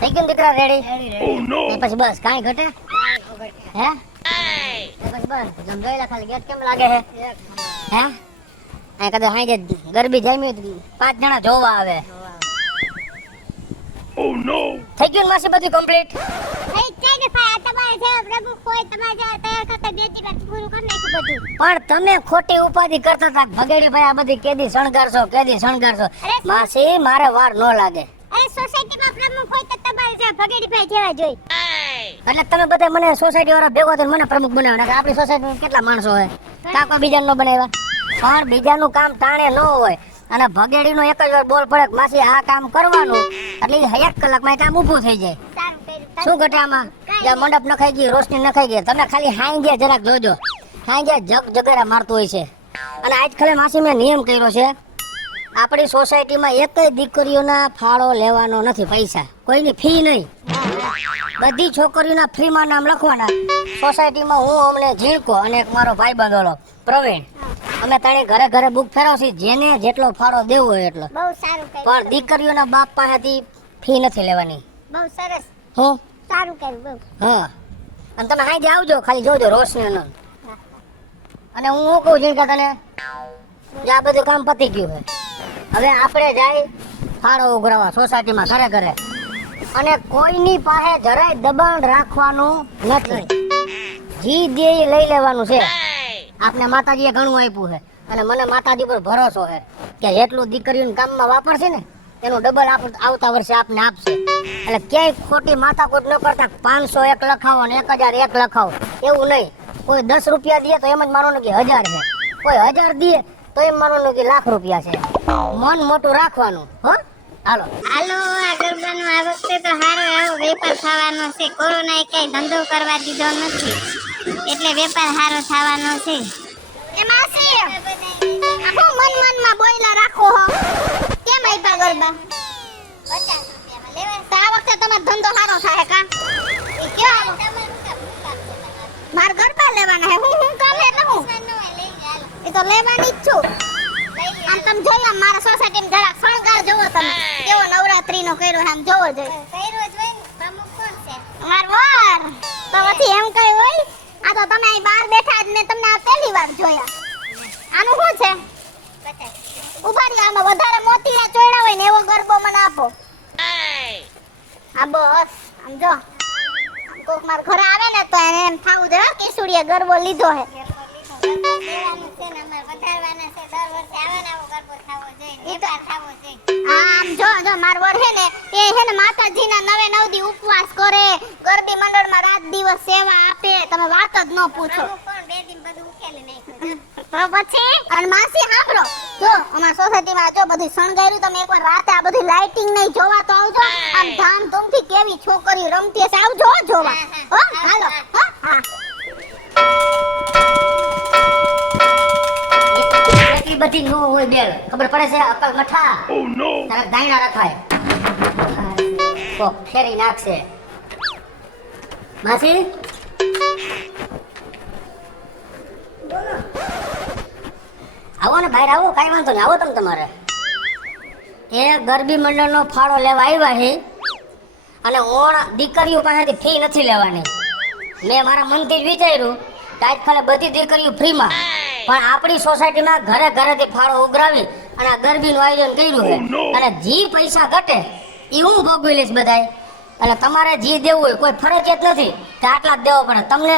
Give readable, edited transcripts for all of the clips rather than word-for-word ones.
થઈ ગયું દીકરા રેડી? પછી બસ કાંઈ ઘટે હે? પછી બસ સમજાયેલા ખાલી ગેટ કેમ લાગે હે? હે આ કદાચ હાઈ જે ગરબી જામી 5 જણા જોવા આવે. Oh no! થઈ ગયું ને માસી બધું કમ્પ્લીટ? પણ તમે ખોટી ઉપાધિ કરતા હતા ભગેડી ભાઈ આ બધી કેદી શણગારશો. માસી મારે વાર ન લાગે. એટલે તમે બધા મને સોસાયટી વાળા ભેગો થઈને મને પ્રમુખ બનાવ્યા. આપણી સોસાયટીમાં કેટલા માણસો હોય? કાકા બીજાને ન બનાવ્યા. પણ બીજાનું કામ ટાણે ન હોય અને ભગેડીનો એક જ વાર બોલ પડે કે માસી આ કામ કરવાનું એટલે 1 કલાકમાં એ કામ ઊભું થઈ જાય. શું ઘટે આમાં? જ્યાં મંડપ નખાઈ ગઈ, રોશની નખાઈ ગઈ, તમે ખાલી હાઈ ગયા જરાક જોજો. હાઈ ગયા જગ જગેરા મારતું હોય છે. અને આજ ખાલી માસી મેં નિયમ કર્યો છે, આપણી સોસાયટીમાં એકય દીકરીઓના ફાળો લેવાનો નથી. પૈસા કોઈની ફી નહીં. બધી છોકરીઓના ફ્રીમાં નામ લખવાના. સોસાયટીમાં હું અમને ઝીણકો અને એક મારો ભાઈ બંધોલો પ્રવીણ, અમે તાણી ઘરે ઘરે બુક ફેરવશી, જેને જેટલો ફાળો દેવો હોય એટલો. પણ દીકરીઓના બાપ પાસેથી ફી નથી લેવાની. બહુ સરસ. હું સારું કર્યું બહુ. હા, અને તમે હાઈ આવજો, ખાલી જોજો રોશનીનો. અને હું શું કહું ઝીણકા તને, જે આ બધું કામ પતી ગયું છે, હવે આપણે જાય ફાળો ઉઘરાવા સોસાયટીમાં ઘરે ઘરે. અને કોઈની પાસે જરાય દબાણ રાખવાનું નથી. જી દે એ લઈ લેવાનું છે. આપને માતાજીએ ઘણું આપ્યું છે અને મને માતાજી પર ભરોસો છે કે જેટલું દીકરીઓને કામમાં વાપરશે ને એનું ડબલ આવતા વર્ષે આપને આપશે. એટલે ક્યાંય ખોટી માથાકૂટ ન કરતા 500 એક લખાવો ને 1000 એક લખાવો એવું નહીં. કોઈ 10 રૂપિયા દે તો એમ જ માનવાનું કે 1000 છે, કોઈ 1000 દે તો એમ માનવાનું કે લાખ રૂપિયા છે. મન મોટું રાખવાનું. હો હાલો આ ગરબાનો આ વખતે તો સારો એવો વેપાર થવાનો છે. કોરોનાએ કઈ ધંધો કરવા દીધો નથી એટલે વેપાર સારો થવાનો છે. એ માસી હું મનમાં બોયલા રાખો હો. કેમ આપ્યા ગરબા? 50 રૂપિયામાં લેવા. તો આ વખતે તમારો ધંધો સારો થાય કા? એ કેવા માર ગરબા લેવાના હે. હું કામ એટલે હું એ તો લેવાની જ છું. આમ તમે જોયા મારા સોસાયટીમાં જરાક શણગાર જોવો તમે કેવો નવરાત્રીનો કર્યો આમ જોવો જોઈએ. કર્યો જ હોય ને. પ્રમુખ કોણ છે? માર વાર. તો પછી એમ કઈ હોય? આ તો તમે અહીં બહાર બેઠા જ મેં તમને આ પહેલી વાર જોયા. આનું શું છે? 50. ઉભા રહી, આમાં વધારે મોતીના ચોયડા હોય ને એવો ગરબો મને આપો. આ બસ આમ જો કોક માર ઘરે આવે ને તો એને એમ થાવું જોઈએ કે સુડીએ ગરબો લીધો હે. દેવાનું છે ને અમાર વધારવાના છે. દર વર્ષે આવે ને આવો ગરબો થાવો જોઈએ, વેપાર થાવો જોઈએ. આમ જો માર વર હે ને એ હે ને માતાજીના 9 દી ઉપવાસ કરે, ગરબી મંડળમાં રાત દિવસ સેવા આપે. તમે વાત જ ન પૂછો. કોણ 2 દિન બધું ઉકેલી નાખ્યું. તો પછી અને માસી સાંભળો, જો અમાર સોસાયટીમાં જો બધું શણગાર્યું. તમે એકવાર રાતે આ બધી લાઇટિંગ નહીં જોવા તો આવજો. આમ ધામધૂમથી કેવી છોકરીઓ રમતી હશે આવજો જોવા. હો હાલો. હા બધી નો હોય બેલ, ખબર પડે છે? અકલ મઠા. Oh no! તારા દાયણા રખાય કોક ફેરી નાખશે. માસી આવો ને બહાર આવો, કાંઈ વાંધો નહીં, આવો તમે તમારે. એ ગરબી મંડળનો ફાળો લેવા આવ્યા છે અને ઓણ દીકરીઓ પાસેથી ફી નથી લેવાની. મેં મારા મનથી જ વિચાર્યું કે આજકાલ બધી દીકરીઓ ફ્રીમાં, પણ આપણી સોસાયટીમાં ઘરે ઘરેથી ફાળો ઉઘરાવી અને આ ગરબીનું આયોજન કર્યું છે. અને જે પૈસા ઘટે એ હું ભોગવી લઈશ બધાય. એટલે તમારે જે દેવું હોય કોઈ ફરજિયાત નથી કે આટલા જ દેવો પડે. તમને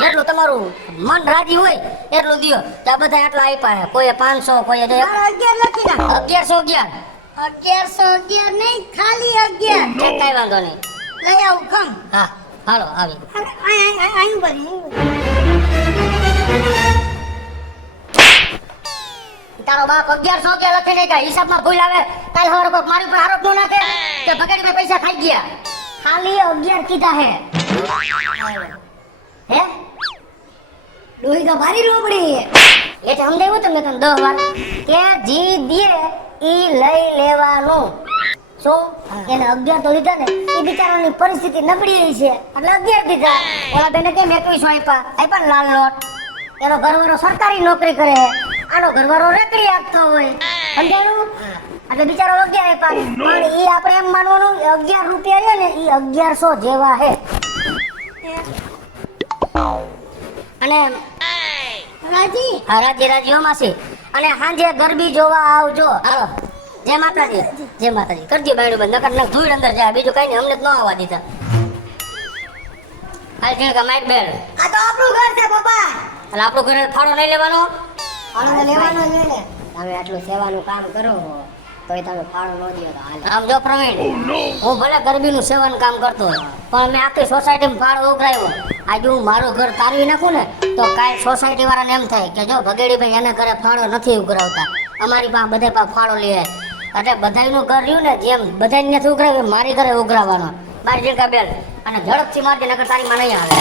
જેટલું તમારું મન રાજી હોય એટલું દો. ત્યાં બધા આટલા આપ્યા છે. કોઈએ 500, કોઈએ 11 લખી નાખ. 1111 1111 નહીં, ખાલી 11. કાંઈ વાંધો નહીં, લઈ આવું કમ. હા હાલો આવી. આયું બની તારો બાપ 1111 લખી નહીં કાંઈ હિસાબમાં ભૂલ આવે. કાલ સવારે કોક મારી ઉપર આરોપ ન નાખે કે ભગેડીમાં પૈસા ખાઈ ગયા. ખાલી 11 કીધા હે. હે ડોહી તો ભારી રોબડી એટલે સમજાવ્યું તમને 10 વાર કે જી દે ઈ લઈ લેવાનું. શું એને 11 તો લીધા ને એ બિચારાની પરિસ્થિતિ નબળી છે એટલે 11 દીધા. ઓલા બેને કેમ 21 આપ્યા ને લાલ નોટ. એનો ઘરવાળો સરકારી નોકરી કરે, આનો ઘરવાળો રેકડી આપતો હોય. સમજાયું? એટલે બિચારો 11 આપ્યા પણ ઈ આપણે એમ માનવાનું 11 રૂપિયા છે ને ઈ 1100 જેવા હે અને રાજી હા રાજી હો માસી અને સાંજે ગરબી જોવા આવજો હાલો જય માતાજી કરજો બાયણું બંધ નકર નક ધૂળ અંદર જાય બીજું કઈ નહીં અમને જ ન આવવા દીધા હાલ ઝીણકા માઈક બેલ આ તો આપણું ઘર છે પપ્પા એટલે આપણું ઘરે ફાળો નહીં લેવાનો ફાળો તો લેવાનો જ ને તમે આટલું સેવાનું કામ કરો તોય તમે ફાળો ન દો તો હાલ આમ જો પ્રવીણ હું ભલે ગરબીનું સેવાનું કામ કરતો હોય પણ મેં આખી સોસાયટીમાં ફાળો ઉઘરાવ્યો આજે હું મારું ઘર તારવી નાખું ને તો કાંઈ સોસાયટી વાળાને એમ થાય કે જો ભગેડી ભાઈ એના ઘરે ફાળો નથી ઉઘરાવતા અમારી પાસે બધે પાસે ફાળો લે એટલે બધાયનું ઘર રહ્યું ને જેમ બધાને નથી ઉઘરાવ્યું મારી ઘરે ઉઘરાવવાનો બાર ઝીણકા બેલ અને ઝડપથી મારજે નકર તારી માં નહીં આવે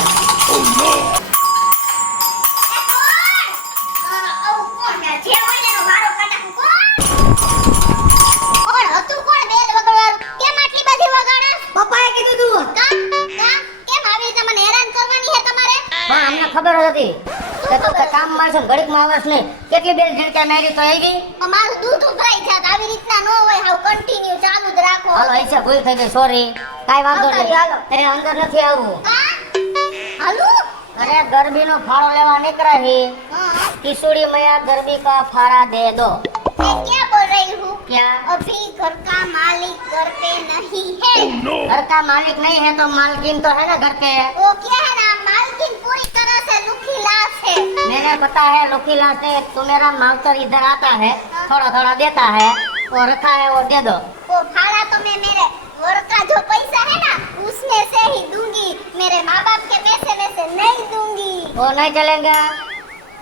પપ્પાએ કીધું તું પણ અમને ખબર જ હતી કે તું કે કામ માં છે ઘડીકમાં આવસ નહીં કેટલી બેલ ઝીણકા મારી તો આવી મારું દૂધ ઉભરાઈ જાત આવી રીતના ન હોય હાવ કન્ટિન્યુ ચાલુ જ રાખો હાલો ऐसे ભૂલ થઈ ગઈ સોરી કાઈ વાંધો નહીં એ અંદર નથી આવવું હાલો અરે ગરબી નો ફાળો લેવા નીકળ્યા હી किशोरी मैया गरबी का फाड़ा दे दो मैं क्या बोल रही हूँ क्या अभी घर का मालिक घर पे नहीं है घर का मालिक नहीं है तो मालकिन तो है ना घर पे वो क्या है ना मालकिन पूरी तरह से लुखीलास है मैंने पता है लुकीला से तो मेरा मावतर इधर आता है थोड़ा थोड़ा देता है वो रखा है वो दे दो वो फाड़ा तो मैं मेरे वर्क का जो पैसा है ना उसमें से ही दूंगी मेरे माँ बाप के पैसे में से नहीं दूंगी वो नहीं चलेगा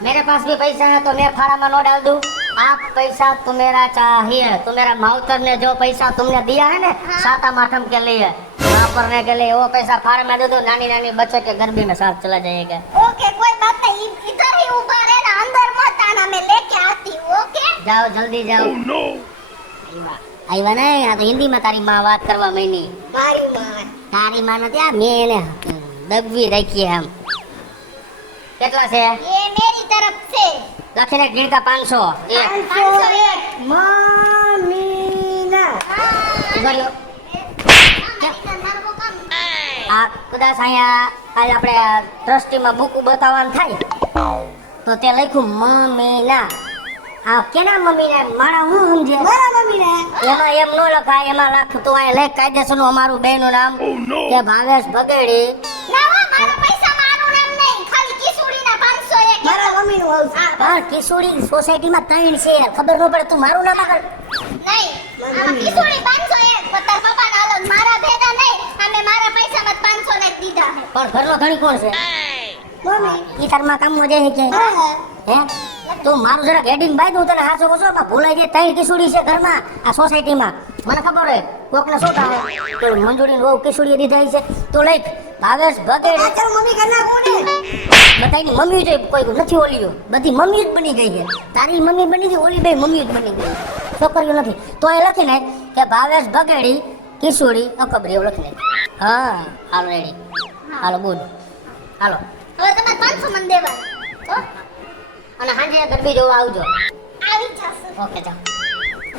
मेरे पास भी पैसा है तो मैं फाड़ा में नो डाल दूं आप पैसा तुम्हारा चाहिए तुम्हारा मावतर ने जो पैसा तुमने दिया है ना हाँ। सातम आठम के लिए वापरने के लिए वो पैसा फाड़ में दे दो नानी नानी बच्चे के गरबी में साथ चला जाएगा ओके कोई बात नहीं इधर ही ऊपर है ना अंदर मत आना मैं लेके आती हूँ ओके जाओ जल्दी जाओ आईवा नहीं आ तो हिंदी में तारी माँ बात करवा महीनी मारी माँ तारी माँ ने क्या मैंने दबी रखी है हम कितना से ये मेरी तरफ से लखीने गिण का 500 ये 501 मामीना इधर लो આ કદાચ અહીંયા કાલે આપણે ટ્રસ્ટીમાં બુક બતાવવાનું થાય તો તે લખ્યું મમ્મીના આ કેના મમ્મીના મારા હું સમજે મારા મમ્મીને એમાં એમ નો લખાય એમાં લખ તો અહીંયા લેખ કાયદેસરનું અમારું બેયનું નામ કે ભાવેશ ભગેડી ના હો મારા પૈસા મારું નામ નહીં ખાલી કિશોરીના 501 મારા મમ્મીનું આવશે પણ કિશોરી સોસાયટીમાં 3 છે ખબર ન પડે તું મારું નામ આગળ નહીં આમાં કિશોરી 501 પતાર પપ્પાના અલગ મારા ભેગા નહીં અમે મારા પૈસામાં 500 ને દીધા છે પણ ઘરનો ધણી કોણ છે મમ્મી ઈ તારમાં કામમાં જાય છે કે હે તું મારું જરા હેડિંગ બાય દઉં તને હાસો કોસો માં ભૂલાઈ જાય 3 કિશોરી છે ઘરમાં આ સોસાયટીમાં મને ખબર હોય કોકને શોધા હોય તો મંજૂરી બહુ કિશોરી દીધા છે તો લઈ ભાવેશ ભગેડી ચાલ મમ્મી કરના કોને બધાની મમ્મી જ કોઈ નથી ઓલીઓ બધી મમ્મી જ બની ગઈ છે તારી મમ્મી બની ગઈ ઓલી બે મમ્મી જ બની ગઈ છોકરીઓ નથી તો એ લખીને કે ભાવેશ ભગેડી કિશોરી અકબરી એવું લખીને હા હાલો રેડી હાલો બોલ હાલો હવે તમે 500 મને દેવા હો અને સાંજે ગરબી જોવા આવજો આવી જશે ઓકે જાઓ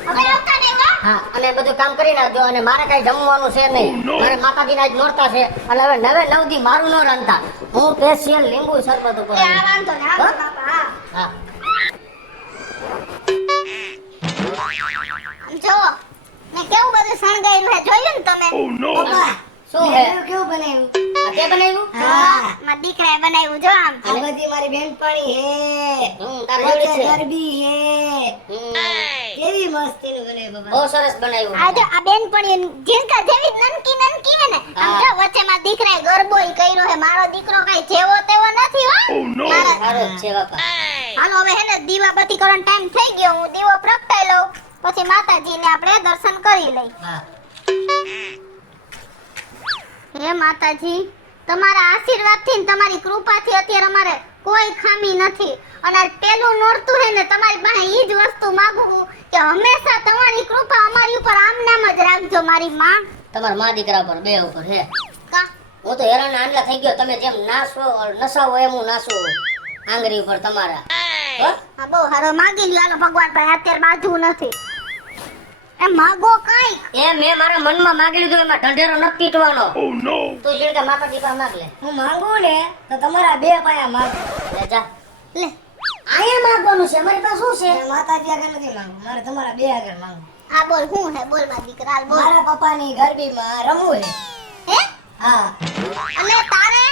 હવે આવતા ને વા હા અને બધું કામ કરી નાખજો અને મારે કઈ જમવાનું છે નહીં મારે માતાજીના જ નોરતા છે એટલે હવે 9 દી મારું ન રાંધતા હું સ્પેશિયલ લીંબુ શરબત ઉપર એ આ વાંધો ને આ બાપા હા જો મેં કેવું બધું શણગાર્યું હે જોયું ને તમે પપ્પા શું હે કેવું બનાવ્યું આ તે બનાવ્યું હા મારા દીકરાએ બનાવ્યું જો આમ આ બધી મારી બેનપણી હે તાર જોડી છે ગરબી હે કેવી મસ્તીનું બનાવ્યું બહુ સરસ બનાવ્યું આ જો આ બેનપણી જીનકા જેવી નનકી નનકી હે ને આમ જો વચ્ચે મારા દીકરાએ ગરબોય કર્યો હે મારો દીકરો કઈ જેવો તેવો નથી હો મારા સારો જ છે બાપા હાલો હવે હે ને દીવાબત્તી કરવાનો ટાઈમ થઈ ગયો હું દીવો પ્રગટાઈ લઉં પછી માતાજીને આપણે દર્શન કરી લઈ હા હે માતાજી તમારા આશીર્વાદથી ને તમારી કૃપાથી અત્યારે અમારે કોઈ ખામી નથી અને આ પેલું નોરતું હે ને તમારી પાસે ઈ જ વસ્તુ માંગુ છું કે હંમેશા તમારી કૃપા અમારી ઉપર આમ નામ જ રાખજો મારી માં તમારા મા દીકરા પર બે ઉપર હે કા હું તો હેરાન આંડલા થઈ ગયો તમે જેમ નસાવો એમ હું નાસું આંગળી ઉપર તમારા હો? હા બહુ હારો માંગી લ્યો હાલો ભગવાન પાસે અત્યારે બાજુ નથી એ માગો કાઈ એ મેં મારા મનમાં માંગી લીધું, એમાં ઢંઢેરો નથી પીટવાનો. તું જીણકા માતાજી પાસે માંગ લે. હું માંગુ ને તો તમારા બે પાયા માંગ લે. જા લે આયા માંગવાનું છે. અમારી પાસે શું છે? માતાજી આગળ નથી માંગવું, મારે તમારા બે આગળ માંગવું. આ બોલ હું હે બોલ માં દીકરા હાલ બોલ મારા પપ્પાની ગરબીમાં રમવું છે. હે હા અને તારે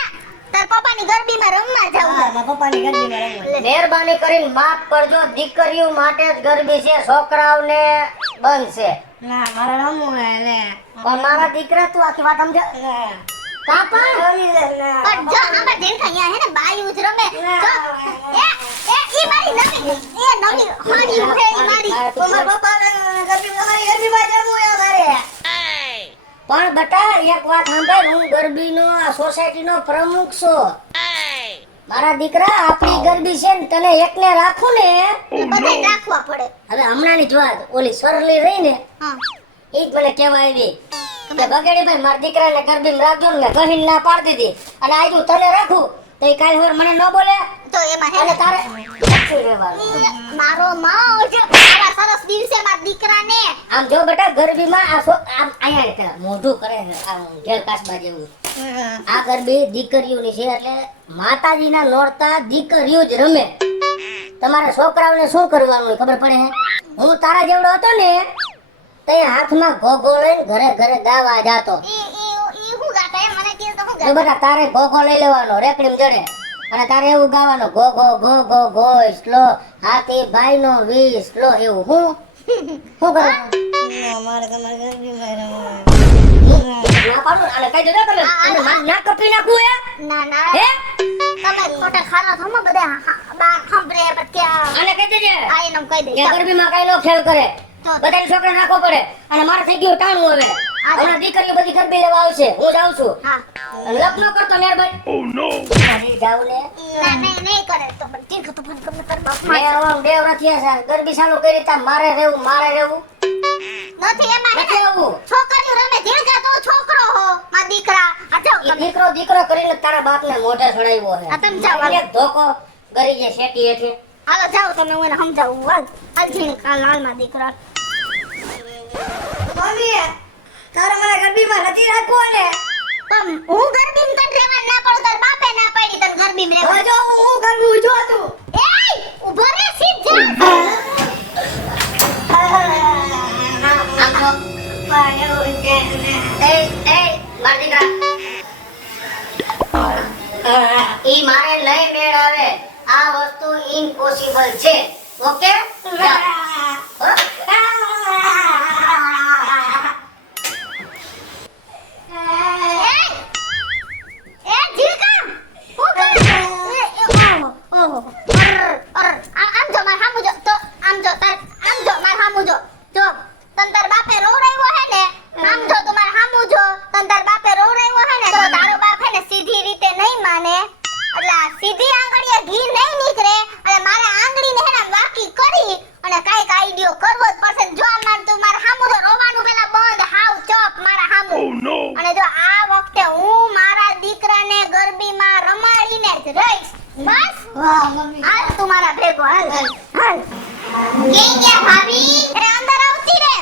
તાર પપ્પાની ગરબીમાં રમવા જાવ હા, મારા પપ્પાની ગરબીમાં રમવું છે. મહેરબાની કરીને માફ કરજો, દીકરીઓ માટે જ ગરબી છે, છોકરાઓને બંધ છે. ના મારે રમવું છે લે. પણ મારા દીકરા તું આખી વાત સમજે. કાપા પણ જો આમાં દેખ અહીંયા હે ને બાયું જ રમે જો એ ઈ મારી નવી એ નવી હાડી ઉઠે ઈ મારી તમારા પપ્પાને ગરબીમાં મારી ગરબીમાં જમવું છે મારે. પણ બટા એક વાત સાંભળ, હું ગરબીનો આ સોસાયટીનો પ્રમુખ છું. મારા દીકરા આપણી ગરબી છે ને તને એકને રાખું ને બધાય રાખવા પડે હવે હમણાંની જ વાત, ઓલી સરલી રહી ને હા ઈ જ મને કહેવા આવી કે બગેડી ભાઈ મારા દીકરાને ગરબીમાં રાખજો ને. મેં કહીને ના પાડી દીધી અને આજુ તને રાખું તો ઈ કાલ સવારે મને ન બોલે તો એમાં હે અને ને તારે નથી રહેવાનું. મારો માં જે આવા સરસ દિવસે મારા દીકરાને આમ જો બેટા ગરબીમાં આમ અહીંયા પેલા મોઢું કરે છે, આમ ઢેલ કાસબા જેવું. આ ગરબી દીકરીઓની છે એટલે માતાજીના નોરતા દીકરીઓ જ રમે. તમારા છોકરાઓને શું કરવાનું હોય ખબર પડે હે? હું તારા જેવડો હતો ને તે હાથમાં ઘોઘો લઈને ઘરે ઘરે ગાવા જાતો. ઈ હું ગાતા એમ મને કહે તો હું જો ગાતા બેટા તારે ઘોઘો લઈ લેવાનો રેકડીમ જડે અને તારે એવું ગાવાનું ઘો ઘો ઘો ઘો ઘો સ્લો હાથી ભાઈનો વી સ્લો એવું. હું કરે મારે તમારે ગરબીમાં ના પાડું અને કઈ દે તમે અને ના કપી નાખું હે ના ના હે તમે ખોટા ખાના થમો બધા બાર ખંભરે બત્યા અને કઈ દેજે આ એનું કહી દે કે ગરબીમાં કઈ નો ખેલ કરે તો બધાને છોકરા નાખવો પડે અને મારે થઈ ગયું ટાણું હવે. હમણાં દીકરીઓ બધી ગરબી લેવા આવશે, હું જાઉં છું. હા લગ્ન કરતો મહેરબાની. ઓ નો જાવ ને ના નહીં કરે તો પણ ઠીક તો પણ ગમે તાર બાપ મેં હવે દેવ નથી આ ગરબી ચાલુ કરી તા મારે રહેવું નથી એમાં હે નથી ને આવું. છોકરીઓ રમે ધીરજા તો છોકરો હો માં દીકરા આ જાઓ ઈ તમે દીકરો કરીને તારા બાપને મોઢે ચડાવ્યો છે. આ તમે જાઓ, હાલો. એક ધોકો ગરી જે શેટી હેઠે. હાલો જાઓ તમે હું એને સમજાવું હાલ હાલ જીને કાલ હાલ માં દીકરા મમ્મી તારે મને ગરબીમાં નથી રાખવો ને. પણ હું ગરબીમ તને રહેવા ના પડું તાર બાપે ના પાડી તને ગરબીમ રહેવા હવે જો હું કરવું જો તું એય ઉભો રે સીધ જા આમ તો પાયો કે એ મારી દીકરા ઈ મારે નહીં મેળ આવે. આ વસ્તુ ઇમ્પોસિબલ છે. ઓકે એ જીકા હું કરે ઓહો આમ જો માર હામુ જો તો આમ જો તાર આમ જો માર હામુ જો તન તાર બાપે રોવડાવ્યો હે ને આમ જો તું માર હામુ જો તન તાર બાપે રોવડાવ્યો હે ને તો તારો બાપ હે ને સીધી રીતે નહીં માને એટલે આ સીધી આંગળીએ ઘી નહીં નીકળે અને મારે આંગળીને હે ને વાકી કરી અને કાઈક આઈડિયો કરવો જ પડશે. જો આમ તું માર હામુ જો રોવાનું પેલા બંધ હાવ ચપ મારા હામુ અને જો આ વખતે હું મારા દીકરાને ગરબીમાં રમાડીને જ રહીશ બસ. વાહ મમ્મી હાલ તું મારા ભેગો હાલ હાલ કે ગયા ભાભી એ અંદર આવતી રે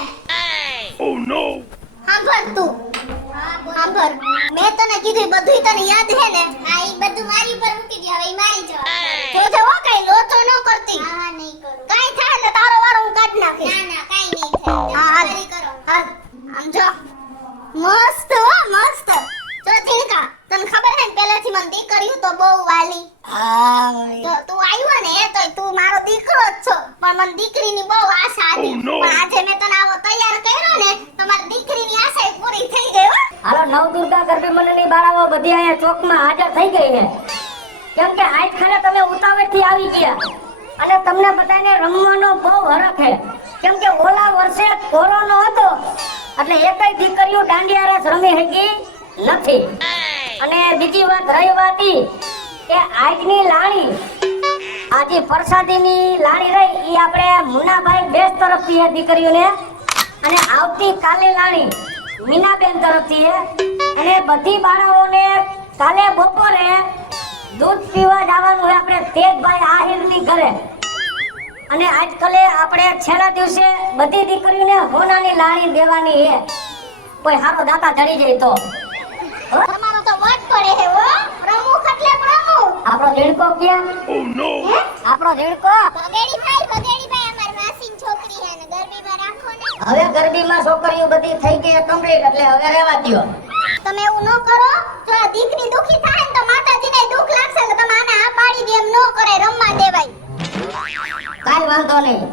સાંભળ તું સાંભળ મેં તને કીધું બધું તને યાદ હે ને આ ઈ બધું મારી ઉપર મૂકી દે હવે ઈ મારી જવાબ જો જો કઈ લોચો ન કરતી હા નહીં કરું કાઈ થાય ને તારો વારો હું કાઢ નાખીશ ના ના કાઈ નહીં થાય હા હાલ કરો હાલ આમ જો મસ્ત હો મસ્ત જો ઝીણકા તને ખબર હે ને પહેલાથી મને દીકરીઓ તો બહુ વાલી હા મમ્મી તો તું આવ્યો ને તો તું મારો દીકરો જ છો પણ મને દીકરીની બહુ આશા હતી પણ આજે મેં તને આવો તૈયાર કર્યો ને તો મારી દીકરીની આશા પૂરી થઈ ગઈ હો. હાલો નવદુર્ગા ગરબી મંડળની બાળાઓ બધી અહીંયા ચોકમાં હાજર થઈ ગઈ છે. કેમ કે આજ ખાને તમે ઉતાવળથી આવી ગયા અને તમને બધાને રમવાનો બહુ હરખ છે. કેમ કે ઓલા વર્ષે કોરોના હતો એટલે એકય દીકરીઓ દાંડિયા રાસ રમી શકી નથી. અને બીજી વાત રહી વાત ઈ કે આજની લાણી આજે પ્રસાદીની લાણી રહી ઈ આપણે મુન્નાભાઈ બેસ તરફથી છે દીકરીઓને અને આવતી કાલે લાણી મીનાબેન તરફથી છે અને બધી બાળાઓને કાલે બપોરે દૂધ પીવા જવાનું છે આપણે તેજભાઈ આહિરની ઘરે. અને આજકાલે આપણે છેલ્લા દિવસે બધી દીકરીઓને હોનાની લાણી દેવાની છે. કોઈ હારો દાતા ચડી જાય તો તમારો તો વટ પડે હે હો પ્રમુખ એટલે પ્રમુખ. આપણો દેડકો ક્યાં? હે? આપણો દેડકો ભગેડી ભાઈ અમાર માસીની છોકરી હે ને ગરબીમાં રાખો ને. હવે ગરબીમાં છોકરીઓ બધી થઈ ગઈ કમ્પ્લીટ, એટલે હવે રહેવા દ્યો. તમે એવું ન કરો. જો આ દીકરી દુખી થાય ને તો માતાજીને દુખ લાગશે કે તમે આને આ પાડી દે એમ ન કરે રમવા દેવાય. કાંઈ વાંધો નહીં.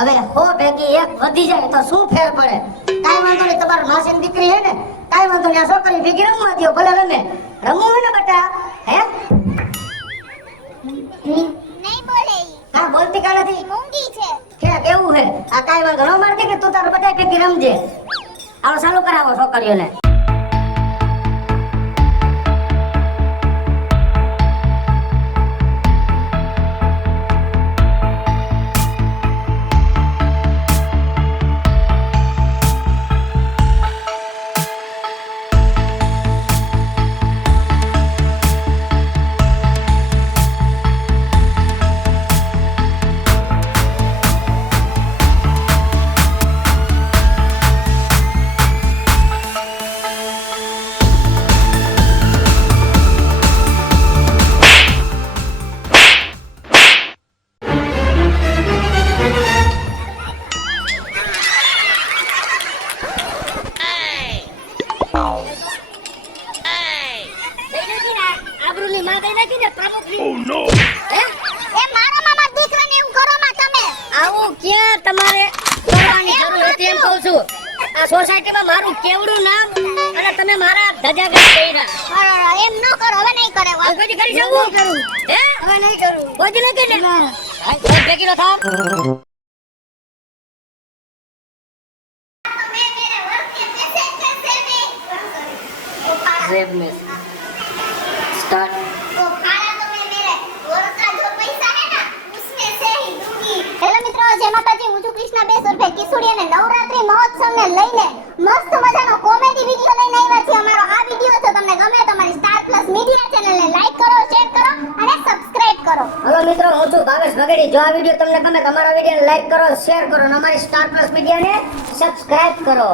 હવે હો ભેગી એક વધી જાય તો શું ફેર પડે? કાંઈ વાંધો નહીં. તમારી માસીની દીકરી હે ને, કાંઈ વાંધો નહીં. આ છોકરી ભેગી રમવા દ્યો, ભલે રમે. રમવું હોય ને બેટા, હે? નહીં બોલે ઈ. હા, બોલતી કાં નથી? મૂંગી છે. કે કેવું હે? આ કાંઈ વાંધો ન મારતી કે તું તાર બધા ભેગી રમજે. આવો ચાલુ કરાવો છોકરીઓને. આબરૂની માં કઈ નાખી ને પ્રમુખની. હે? એ મારા મામા દીકરાને એવું કરો માં તમે. આવું ક્યાં તમારે કરવાની જરૂર હતી એમ કહું છું. આ સોસાયટીમાં મારું કેવડું નામ અને તમે મારા ધજાગરા કર્યા. એમ ન કરો હવે નહીં કરે. હવે કોઈ દી કરી શકું? હે? હવે નહીં કરું. કોઈ દી નહીં કરી ને? હાય, કોઈ ભેગી ન થાવ. Save message. Start. હેલો મિત્રો, જય માતાજી. હું છું કૃષ્ણા બેસુરભાઈ કિશોરી અને નવરાત્રી મહોત્સવને લઈને મસ્ત મજાનો કોમેડી વિડિયો લઈને આવ્યા છીએ. અમારો આ વિડિયો જો તમને ગમે તો અમારી સ્ટાર પ્લસ મીડિયા ચેનલને લાઈક કરો, શેર કરો અને સબસ્ક્રાઇબ કરો. હેલો મિત્રો, હું છું ભાવેશ ભગેડી. જો આ વિડિયો તમને ગમે તો અમારા વિડિયોને લાઈક કરો, શેર કરો અને અમારી સ્ટાર પ્લસ મીડિયાને સબસ્ક્રાઇબ કરો.